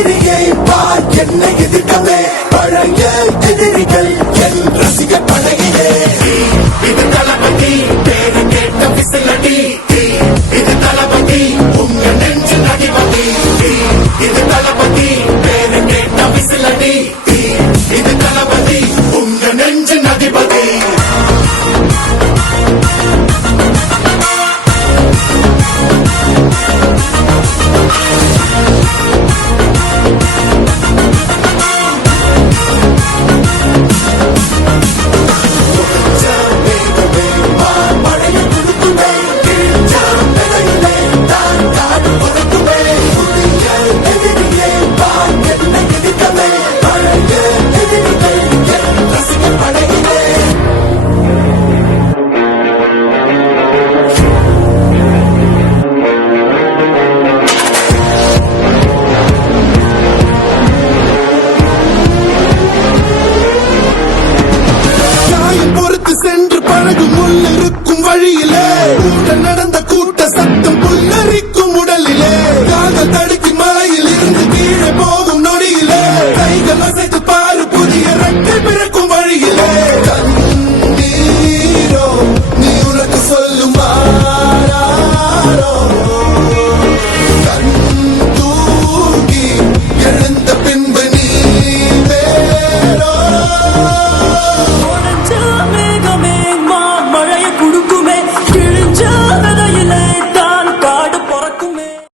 எதிரியை பார் என்னை எதிர்க்கவே பழைய எதிரிகள் என் ரசிக படையிலே இது தளபதி பேரு கேட்ட விசிலடி இது தளபதி உங்க நெஞ்சு நடிபதி இது தளபதி பேரு கேட்ட விசிலடி இது தளபதி உங்க நெஞ்சு நடிபதி சென்று பழகும் முள் இருக்கும் வழியிலே